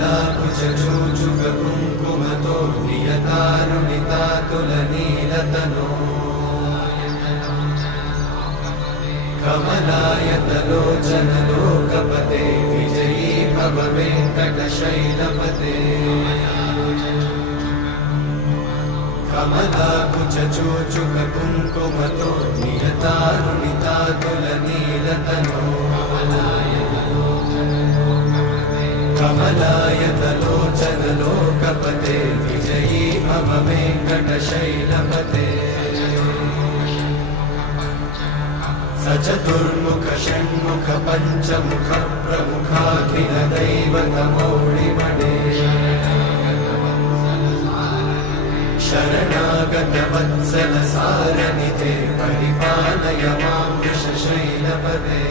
कमलाकुचूचुककुङ्कुमतो नियतारुणितातुलनीलतनो कमलायतलोचनलोकपते विजयी भव वेङ्कटशैलपते कमलाकुचूचुककुङ्कुमतो नियतारुणितातुलनीलतनो कमलायतलोचनलोकपते विजयी भव वेङ्कटशैलपते सचतुर्मुख षण्मुख पञ्चमुख प्रमुखाखिल दैवतमौळिमणे शरणागत वत्सल सारनिधे परिपालय मां वृषशैलपते।